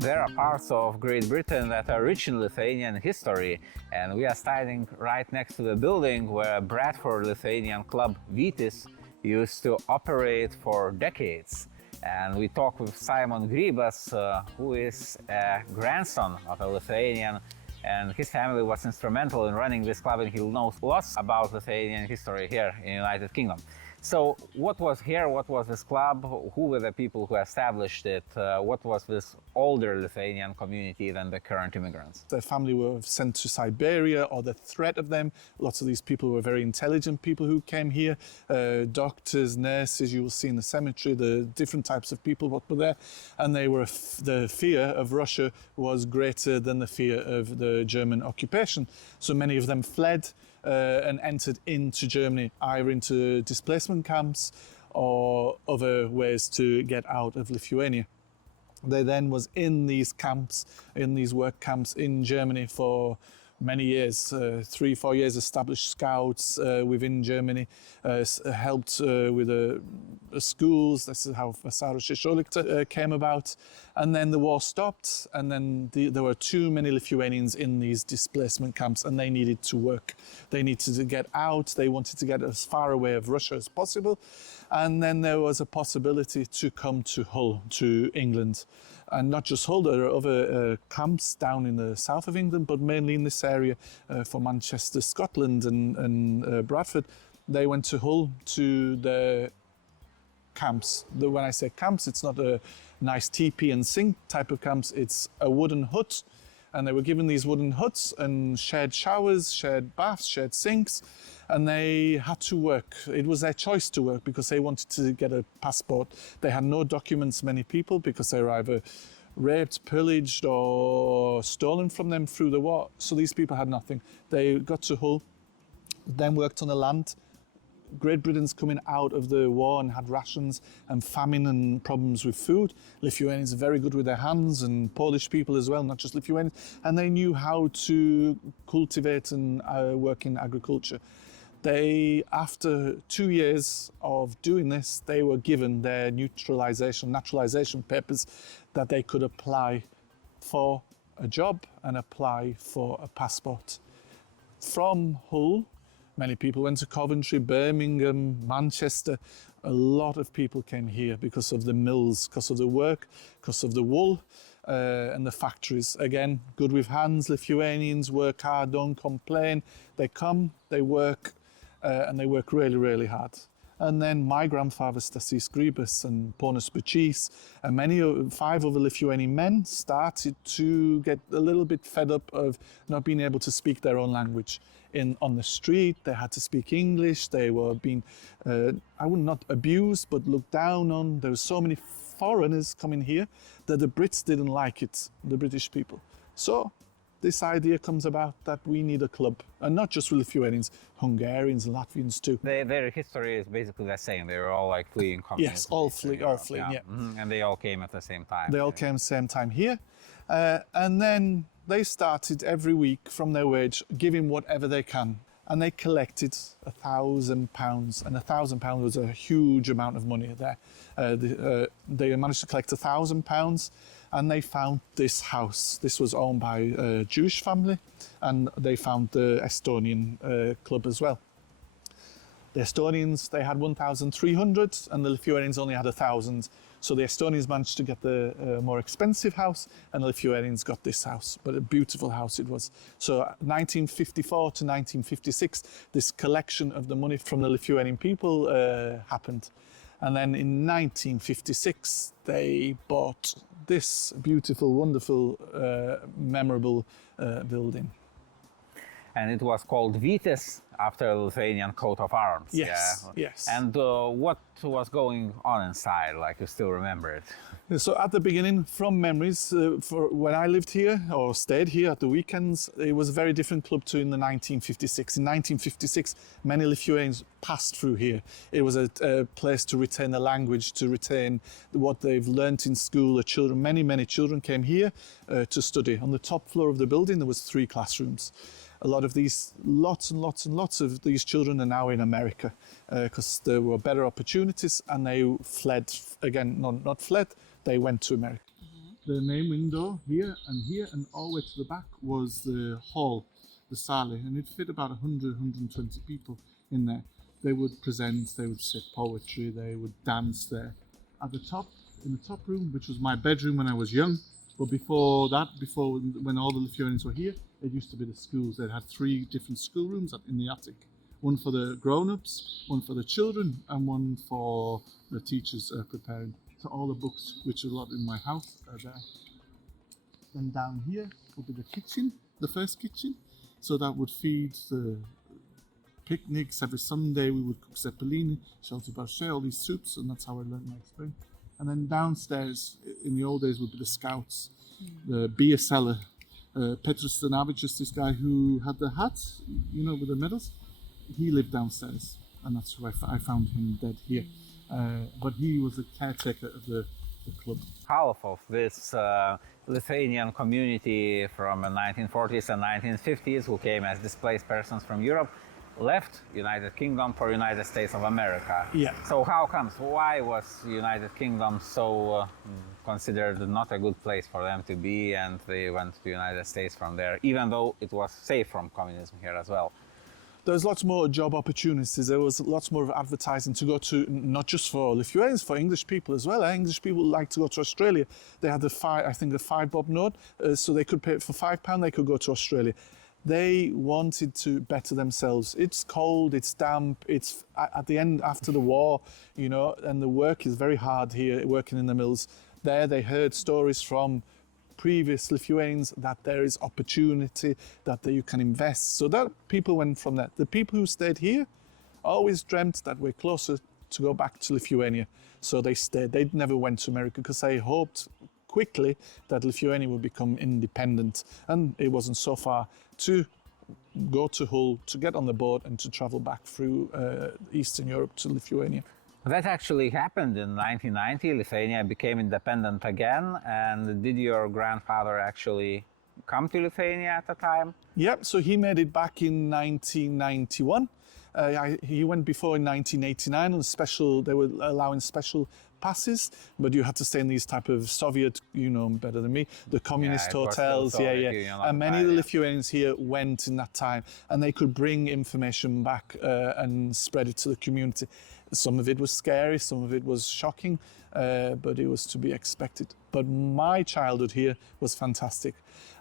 There are parts of Great Britain that are rich in Lithuanian history, and we are standing right next to the building where Bradford Lithuanian club Vytis used to operate for decades. And we talk with Simon Grybas, who is a grandson of a Lithuanian, and his family was instrumental in running this club, and he knows lots about Lithuanian history here in the United Kingdom. So what was here, what was this club, who were the people who established it, what was this older Lithuanian community than the current immigrants? Their family were sent to Siberia, or the threat of them. Lots of these people were very intelligent people who came here, doctors, nurses, you will see in the cemetery, the different types of people what were there, and they were the fear of Russia was greater than the fear of the German occupation. So many of them fled and entered into Germany, either into displacement camps or other ways to get out of Lithuania. They then was in these camps, in these work camps in Germany for many years, 3-4 years, established scouts within Germany, helped with schools. This is how Vasaros Šešiolikta came about. And then the war stopped, and then there were too many Lithuanians in these displacement camps, and they needed to work. They needed to get out. They wanted to get as far away of Russia as possible. And then there was a possibility to come to Hull, to England. And not just Hull, there are other camps down in the south of England, but mainly in this area for Manchester, Scotland and Bradford. They went to Hull to the camps. When I say camps, it's not a nice teepee and sink type of camps, it's a wooden hut. And they were given these wooden huts and shared showers, shared baths, shared sinks, and they had to work. It was their choice to work because they wanted to get a passport. They had no documents, many people, because they were either raped, pillaged, or stolen from them through the war. So these people had nothing. They got to Hull, then worked on the land. Great Britain's coming out of the war and had rations and famine and problems with food. Lithuanians are very good with their hands, and Polish people as well, not just Lithuanians. And they knew how to cultivate and work in agriculture. After 2 years of doing this, they were given their naturalization papers that they could apply for a job and apply for a passport. From Hull, many people went to Coventry, Birmingham, Manchester. A lot of people came here because of the mills, because of the work, because of the wool and the factories. Again, good with hands, Lithuanians work hard, don't complain. They come, they work, and they work really, really hard. And then my grandfather, Stasys Grybas and Ponas Bučys, and 5 other Lithuanian men started to get a little bit fed up of not being able to speak their own language. On the street, they had to speak English. They were being, not abused, but looked down on. There were so many foreigners coming here that the Brits didn't like it, the British people. So this idea comes about that we need a club, and not just Lithuanians, Hungarians and Latvians too. Their history is basically the same. They were all like fleeing communism. Yes, all fleeing, yeah. Mm-hmm. And they all came at the same time. They all came same time here. And then they started every week from their wage giving whatever they can. And they collected £1,000, and £1,000 was a huge amount of money there. They managed to collect £1,000, and they found this house. This was owned by a Jewish family, and they found the Estonian club as well. The Estonians, they had 1,300, and the Lithuanians only had 1,000. So the Estonians managed to get the more expensive house, and the Lithuanians got this house, but a beautiful house it was. So 1954 to 1956, this collection of the money from the Lithuanian people happened. And then in 1956, they bought this beautiful, wonderful, memorable building. And it was called Vytis after a Lithuanian coat of arms. Yes, yeah. yes. And what was going on inside, like you still remember it? So at the beginning, from memories, for when I lived here or stayed here at the weekends, it was a very different club to in the 1956. In 1956, many Lithuanians passed through here. It was a place to retain the language, to retain what they've learnt in school. The children, many children came here to study. On the top floor of the building, there was 3 classrooms. A lot of these, lots of these children are now in America because there were better opportunities, and they fled, again, not fled, they went to America. the main window here, and all the way to the back was the hall, the sale, and it fit about 100, 120 people in there. They would present, they would say poetry, they would dance there. At the top, in the top room, which was my bedroom when I was young, but before that, before when all the Lithuanians were here, it used to be the schools. They had 3 different schoolrooms in the attic. One for the grown-ups, one for the children, and one for the teachers preparing. So all the books, which are a lot in my house, are there. Then down here would be the kitchen, the first kitchen. So that would feed the picnics. Every Sunday we would cook zeppelini, shelter barche, all these soups, and that's how I learned my experience. And then downstairs, in the old days, would be the scouts, the beer cellar. Petrus Stanavicius, this guy who had the hats, you know, with the medals, he lived downstairs, and that's where I found him dead here. But he was the caretaker of the club. Half of this Lithuanian community from the 1940s and 1950s who came as displaced persons from Europe left United Kingdom for United States of America. Yeah. So how comes? Why was United Kingdom so considered not a good place for them to be, and they went to United States from there, even though it was safe from communism here as well? There's lots more job opportunities. There was lots more of advertising to go to, not just for Lithuanians, for English people as well. English people like to go to Australia. They had the 5 bob note, so they could pay for £5. They could go to Australia. They wanted to better themselves. It's cold, it's damp, it's at the end after the war, you know, and the work is very hard here, working in the mills. There they heard stories from previous Lithuanians that there is opportunity, that you can invest. So that people went from that. The people who stayed here always dreamt that we're closer to go back to Lithuania. So they stayed. They never went to America because they hoped quickly that Lithuania would become independent, and it wasn't so far to go to Hull, to get on the boat and to travel back through Eastern Europe to Lithuania. That actually happened in 1990. Lithuania became independent again. And did your grandfather actually come to Lithuania at the time? Yep, so he made it back in 1991. He went before in 1989 on special, they were allowing special passes, but you had to stay in these type of Soviet, you know better than me, the communist hotels, and many of the Lithuanians here went in that time, and they could bring information back and spread it to the community. Some of it was scary, some of it was shocking, but it was to be expected. But my childhood here was fantastic.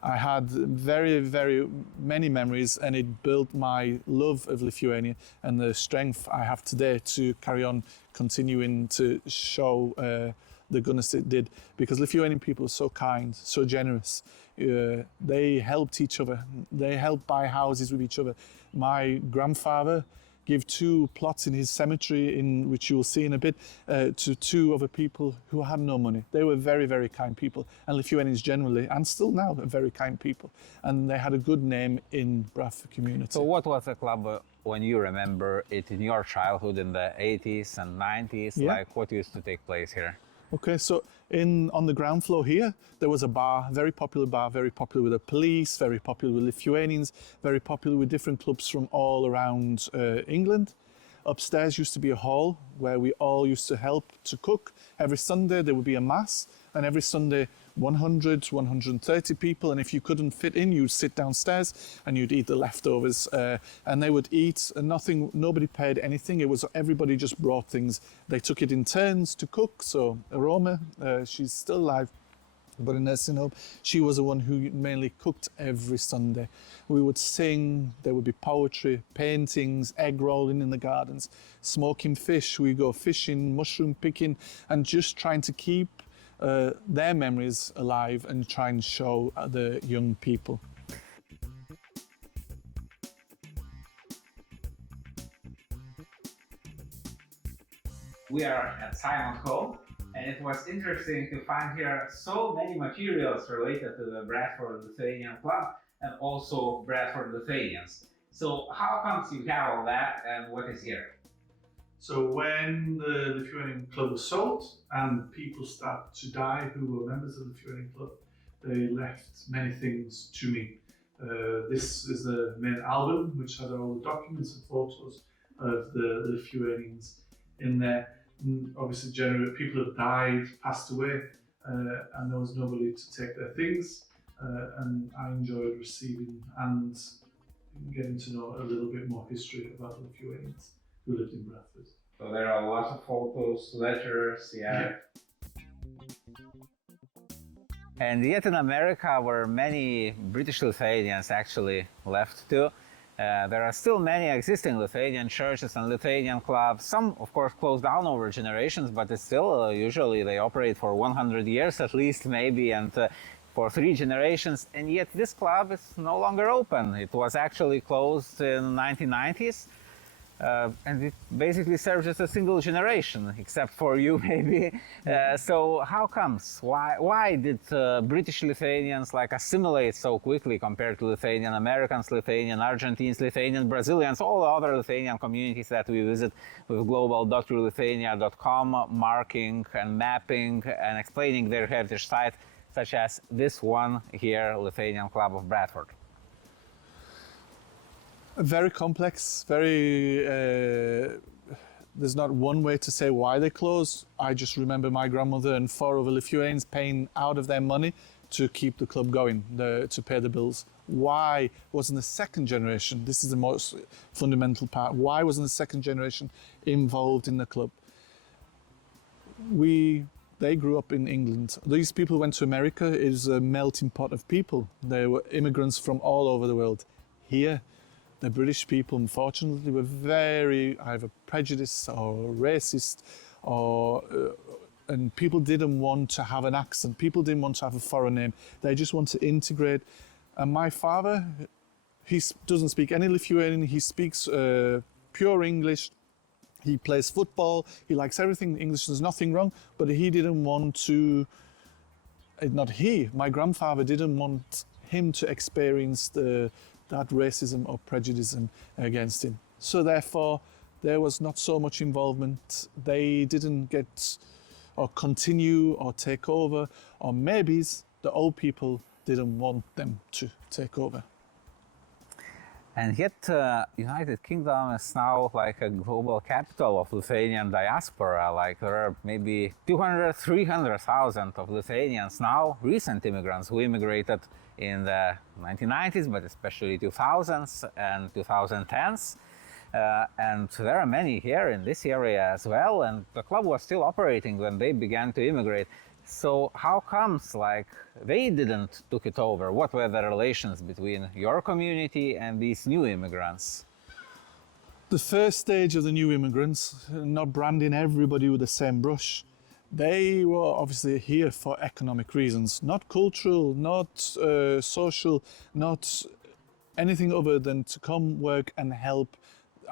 I had very, very many memories, and it built my love of Lithuania and the strength I have today to carry on continuing to show the goodness it did. Because Lithuanian people are so kind, so generous. They helped each other. They helped buy houses with each other. My grandfather gave 2 plots in his cemetery, in which you will see in a bit, to 2 other people who had no money. They were very, very kind people, and Lithuanians generally, and still now, are very kind people. And they had a good name in Bradford community. So what was the club when you remember it in your childhood in the 80s and 90s? Yeah. Like what used to take place here? Okay, so on the ground floor here, there was a bar, very popular with the police, very popular with Lithuanians, very popular with different clubs from all around England. Upstairs used to be a hall where we all used to help to cook. Every Sunday there would be a mass, and every Sunday 100, 130 people, and if you couldn't fit in, you'd sit downstairs and you'd eat the leftovers, and they would eat, and nobody paid anything. It was everybody just brought things. They took it in turns to cook. So Aroma, she's still alive, but in nursing home, she was the one who mainly cooked every Sunday. We would sing, there would be poetry, paintings, egg rolling in the gardens, smoking fish. We go fishing, mushroom picking, and just trying to keep their memories alive and try and show the young people. We are at Simon's home, and it was interesting to find here so many materials related to the Bradford Lithuanian Club and also Bradford Lithuanians. So how comes you have all that, and what is here? So when the Lithuanian Club was sold and people started to die who were members of the Lithuanian Club, they left many things to me. This is the main album, which had all the documents and photos of the Lithuanians in there. And obviously, generally, people have died, passed away, and there was nobody to take their things, and I enjoyed receiving and getting to know a little bit more history about the Lithuanians who lived in Bradford. So there are lots of photos, letters, yeah. And yet in America, where many British Lithuanians actually left too, there are still many existing Lithuanian churches and Lithuanian clubs. Some, of course, closed down over generations, but it's still usually they operate for 100 years at least, maybe, and for 3 generations. And yet this club is no longer open. It was actually closed in the 1990s. And it basically serves as a single generation, except for you maybe. So how comes? Why did British Lithuanians like assimilate so quickly compared to Lithuanian Americans, Lithuanian Argentines, Lithuanian Brazilians, all the other Lithuanian communities that we visit with global.lithuania.com, marking and mapping and explaining their heritage site, such as this one here, Lithuanian Club of Bradford? Very complex, there's not one way to say why they closed. I just remember my grandmother and 4 other Lithuanians paying out of their money to keep the club going, to pay the bills. Why wasn't the second generation, this is the most fundamental part, why wasn't the second generation involved in the club? They grew up in England. These people who went to America is a melting pot of people. They were immigrants from all over the world. Here, the British people, unfortunately, were very either prejudiced or racist, and people didn't want to have an accent. People didn't want to have a foreign name. They just want to integrate. And my father, he doesn't speak any Lithuanian. He speaks pure English. He plays football. He likes everything English. There's nothing wrong. But he didn't want to. Not he. My grandfather didn't want him to experience that racism or prejudice against him. So therefore, there was not so much involvement. They didn't get or continue or take over, or maybe the old people didn't want them to take over. And yet, United Kingdom is now like a global capital of Lithuanian diaspora. Like there are maybe 200, 300,000 of Lithuanians now, recent immigrants who immigrated in the 1990s, but especially 2000s and 2010s. And there are many here in this area as well. And the club was still operating when they began to immigrate. So how comes like they didn't took it over? What were the relations between your community and these new immigrants? The first stage of the new immigrants, not branding everybody with the same brush, they were obviously here for economic reasons, not cultural, not social, not anything other than to come work and help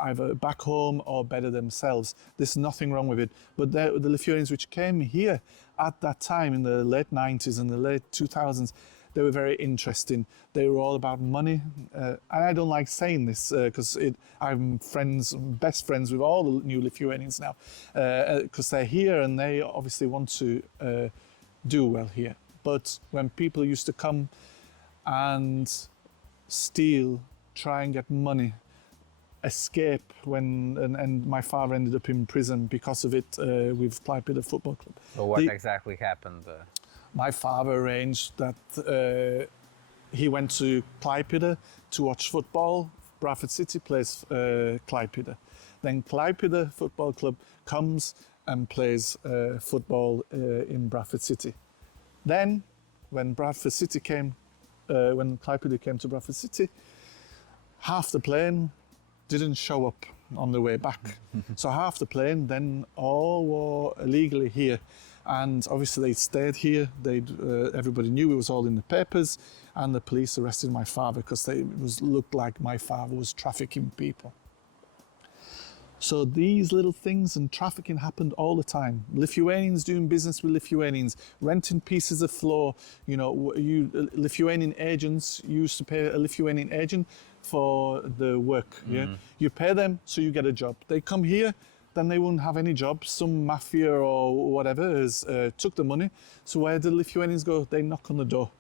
either back home or better themselves. There's nothing wrong with it. But the Lithuanians which came here at that time in the late 90s and the late 2000s, they were very interesting. They were all about money. And I don't like saying this because I'm best friends with all the new Lithuanians now because they're here and they obviously want to do well here. But when people used to come and steal, try and get money, escape and my father ended up in prison because of it with Klaipėda Football Club. So what exactly happened? My father arranged that he went to Klaipėda to watch football. Bradford City plays Klaipėda. Then Klaipėda Football Club comes and plays football in Bradford City. Then when Klaipėda came to Bradford City, half the plane didn't show up on the way back. So half the plane then all were illegally here. And obviously they stayed here. Everybody knew it was all in the papers, and the police arrested my father because looked like my father was trafficking people. So these little things and trafficking happened all the time. Lithuanians doing business with Lithuanians, renting pieces of floor. You know, Lithuanian agents used to pay a Lithuanian agent for the work. Yeah, you pay them so you get a job. They come here, then they wouldn't have any jobs. Some mafia or whatever took the money. So where did Lithuanians go? They knock on the door.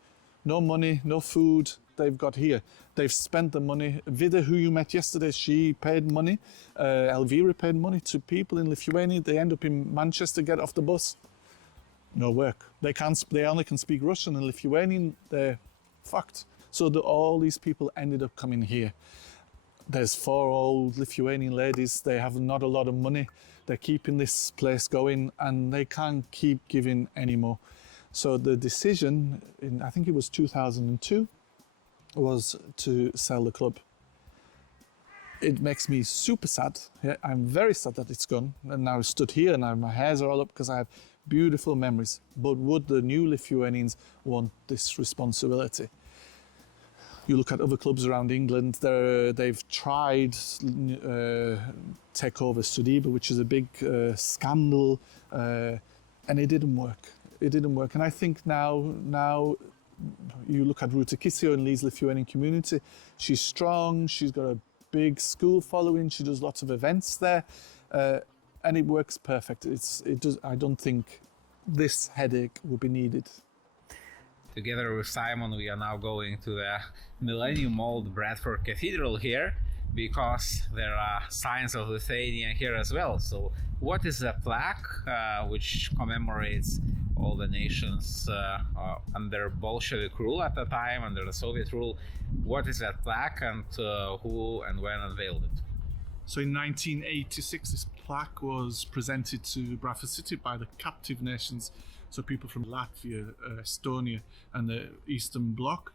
No money, no food. They've got here. They've spent the money. Vida, who you met yesterday, she paid money. Elvira paid money to people in Lithuania. They end up in Manchester, get off the bus. no work. They only can speak Russian and Lithuanian. They're fucked. So all these people ended up coming here. There's 4 old Lithuanian ladies. They have not a lot of money. They're keeping this place going, and they can't keep giving anymore. So the decision, in I think it was 2002, was to sell the club. It makes me super sad. Yeah, I'm very sad that it's gone. And now I stood here and now my hairs are all up because I have beautiful memories. But would the new Lithuanians want this responsibility? You look at other clubs around England, they've tried take over Sudiba, which is a big scandal, and it didn't work. It didn't work. And I think now you look at Ruta Kisio in Leeds Lithuanian community, she's strong, she's got a big school following, she does lots of events there, and it works perfect. I don't think this headache would be needed. Together with Simon, we are now going to the Millennium Old Bradford Cathedral here, because there are signs of Lithuania here as well. So what is the plaque which commemorates all the nations under Bolshevik rule at the time, under the Soviet rule? What is that plaque, and who and when unveiled it? So in 1986, this plaque was presented to Bradford City by the captive nations. So people from Latvia, Estonia and the Eastern Bloc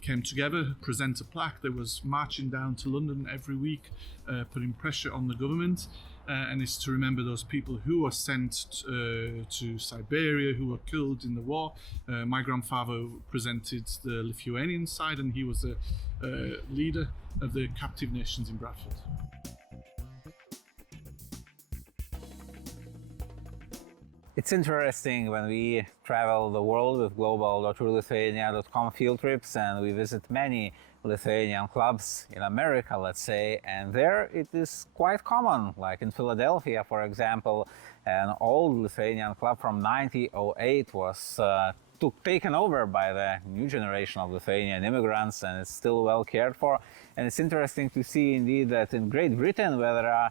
came together, present a plaque. There was marching down to London every week, putting pressure on the government. And it's to remember those people who were sent to Siberia, who were killed in the war. My grandfather presented the Lithuanian side, and he was the leader of the captive nations in Bradford. It's interesting when we travel the world with global.lithuania.com field trips, and we visit many Lithuanian clubs in America, let's say, and there it is quite common. Like in Philadelphia, for example, an old Lithuanian club from 1908 was taken over by the new generation of Lithuanian immigrants, and it's still well cared for. And it's interesting to see indeed that in Great Britain, where there are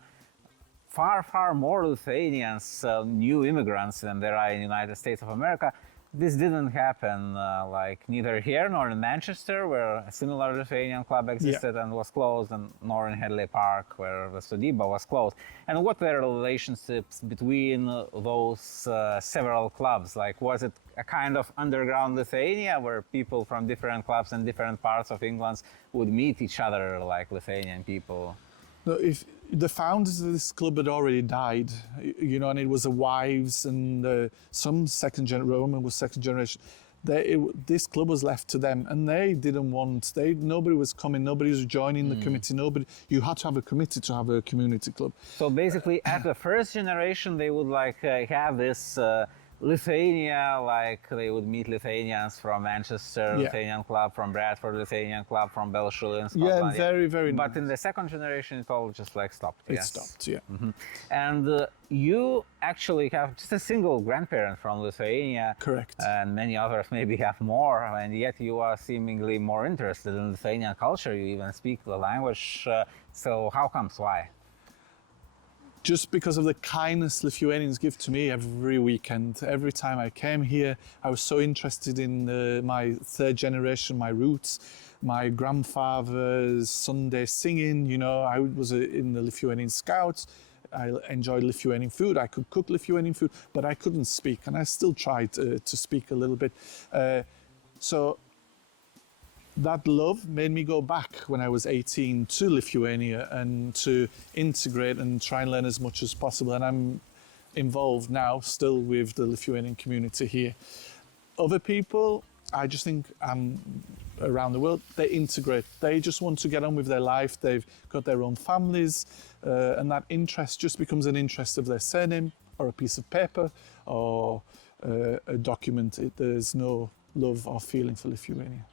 far more Lithuanians, new immigrants, than there are in the United States of America, this didn't happen, like neither here nor in Manchester, where a similar Lithuanian club existed and was closed, and nor in Headley Park, where the Sodyba was closed. And what were the relationships between those several clubs? Like, was it a kind of underground Lithuania where people from different clubs in different parts of England would meet each other like Lithuanian people? No, if the founders of this club had already died, you know, and it was the wives and some second generation, Roman was second generation. This club was left to them, and they didn't want. Nobody was coming. Nobody was joining the committee. You had to have a committee to have a community club. So basically, at the first generation, they would like have this Lithuania, like they would meet Lithuanians from Manchester, Lithuanian club, from Bradford Lithuanian club, from Belshul in Scotland. Yeah, very But nice. in the second generation, it all just like stopped. It stopped, yeah. Mm-hmm. And you actually have just a single grandparent from Lithuania. Correct. And many others maybe have more, and yet you are seemingly more interested in Lithuanian culture. You even speak the language. So how comes? Why? Just because of the kindness Lithuanians give to me every weekend. Every time I came here, I was so interested in my third generation, my roots, my grandfather's Sunday singing. You know, I was in the Lithuanian Scouts. I enjoyed Lithuanian food. I could cook Lithuanian food, but I couldn't speak, and I still tried to speak a little bit. So that love made me go back when I was 18 to Lithuania and to integrate and try and learn as much as possible. And I'm involved now still with the Lithuanian community here. Other people, I just think around the world, they integrate. They just want to get on with their life. They've got their own families, and that interest just becomes an interest of their surname or a piece of paper or a document. There's no love or feeling for Lithuania.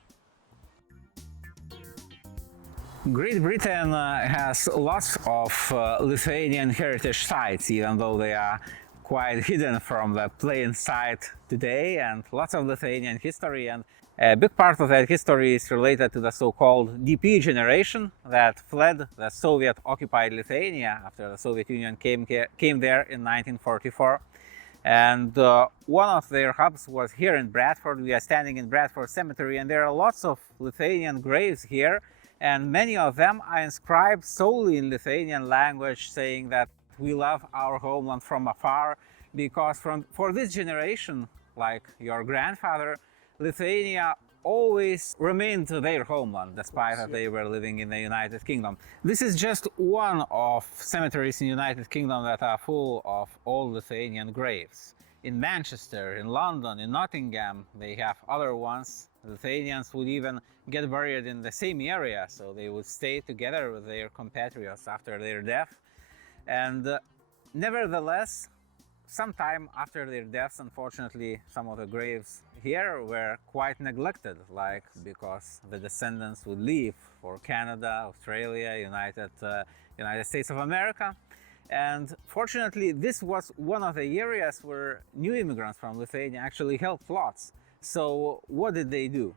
Great Britain has lots of Lithuanian heritage sites, even though they are quite hidden from the plain sight today, and lots of Lithuanian history. And a big part of that history is related to the so-called DP generation that fled the Soviet-occupied Lithuania after the Soviet Union came there in 1944. And one of their hubs was here in Bradford. We are standing in Bradford Cemetery, and there are lots of Lithuanian graves here, and many of them are inscribed solely in Lithuanian language, saying that we love our homeland from afar, because for this generation, like your grandfather, Lithuania always remained their homeland, despite that they were living in the United Kingdom. This is just one of cemeteries in the United Kingdom that are full of old Lithuanian graves. In Manchester, in London, in Nottingham, they have other ones. Lithuanians would even get buried in the same area, so they would stay together with their compatriots after their death. And nevertheless, sometime after their deaths, unfortunately, some of the graves here were quite neglected, like because the descendants would leave for Canada, Australia, United States of America. And fortunately, this was one of the areas where new immigrants from Lithuania actually helped lots. So what did they do?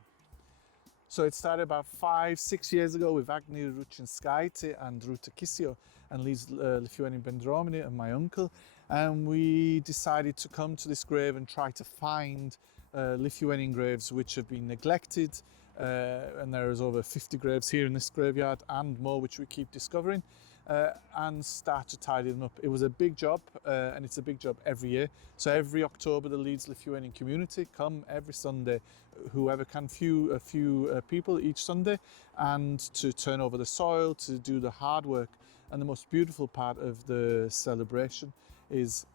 So it started about 5-6 years ago with Agnė Ručinskaitė and Rūta Kisio and Lee's Lithuanian Bendruomenė and my uncle. And we decided to come to this grave and try to find Lithuanian graves which have been neglected. And there is over 50 graves here in this graveyard and more which we keep discovering. And start to tidy them up. It was a big job, and it's a big job every year. So every October, the Leeds Lithuanian community come every Sunday, whoever can, a few people each Sunday, and to turn over the soil, to do the hard work. And the most beautiful part of the celebration is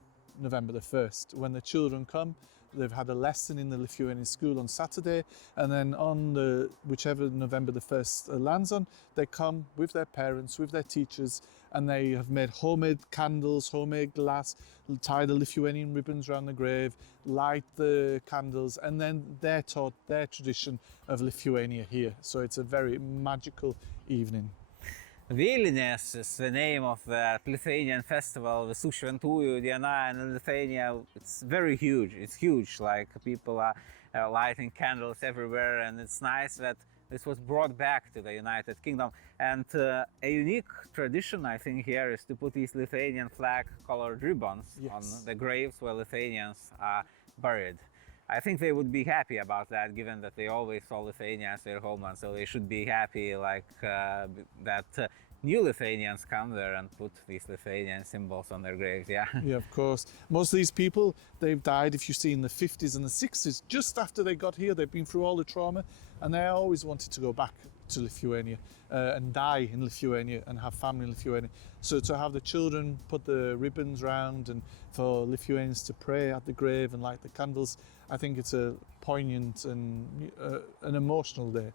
November the 1st, when the children come. They've had a lesson in the Lithuanian school on Saturday, and then on whichever November the 1st lands on, they come with their parents, with their teachers, and they have made homemade candles, homemade glass, tie the Lithuanian ribbons around the grave, light the candles, and then they're taught their tradition of Lithuania here. So it's a very magical evening. Vėlinės is the name of the Lithuanian festival, Visų Šventųjų Diena in Lithuania. It's very huge. It's huge. Like people are lighting candles everywhere, and it's nice that this was brought back to the United Kingdom. And a unique tradition, I think, here is to put these Lithuanian flag-colored ribbons on the graves where Lithuanians are buried. I think they would be happy about that, given that they always saw Lithuania as their homeland, so they should be happy like that new Lithuanians come there and put these Lithuanian symbols on their graves, yeah. Yeah, of course. Most of these people, they've died, if you see, in the 50s and the 60s. Just after they got here, they've been through all the trauma, and they always wanted to go back to Lithuania and die in Lithuania and have family in Lithuania. So to have the children put the ribbons round and for Lithuanians to pray at the grave and light the candles, I think it's a poignant and an emotional day.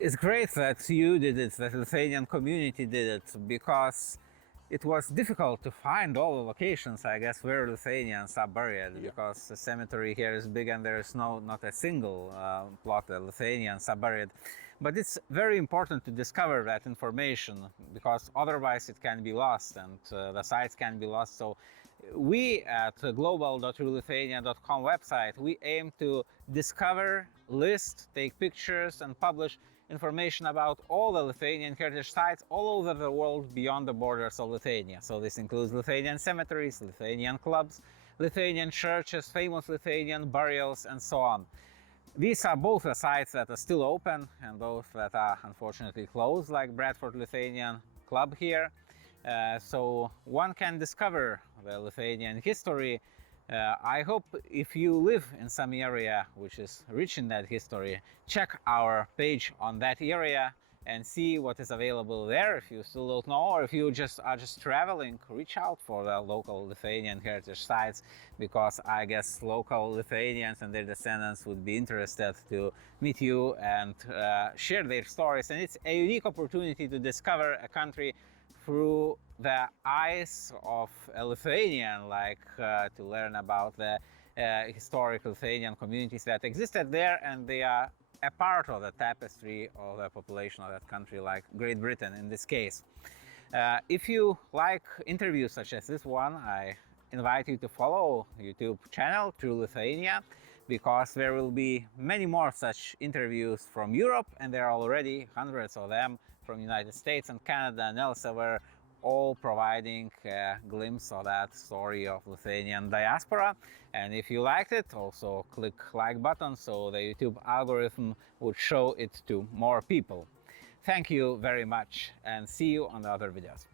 It's great that you did it, that the Lithuanian community did it, because it was difficult to find all the locations, I guess, where Lithuanians are buried, because the cemetery here is big and there is not a single plot where Lithuanians are buried. But it's very important to discover that information, because otherwise it can be lost and the sites can be lost. So we at global.trulithuania.com website, we aim to discover, list, take pictures and publish information about all the Lithuanian heritage sites all over the world beyond the borders of Lithuania. So this includes Lithuanian cemeteries, Lithuanian clubs, Lithuanian churches, famous Lithuanian burials, and so on. These are both the sites that are still open and those that are unfortunately closed, like Bradford Lithuanian Club here. So one can discover the Lithuanian history. I hope if you live in some area which is rich in that history, check our page on that area and see what is available there. If you still don't know, or if you are just traveling, reach out for the local Lithuanian heritage sites, because I guess local Lithuanians and their descendants would be interested to meet you and share their stories. And it's a unique opportunity to discover a country through the eyes of a Lithuanian, like to learn about the historic Lithuanian communities that existed there, and they are a part of the tapestry of the population of that country, like Great Britain in this case. If you like interviews such as this one, I invite you to follow YouTube channel True Lithuania, because there will be many more such interviews from Europe, and there are already hundreds of them from United States and Canada and elsewhere, all providing a glimpse of that story of Lithuanian diaspora. And if you liked it, also click like button so the YouTube algorithm would show it to more people. Thank you very much and see you on the other videos.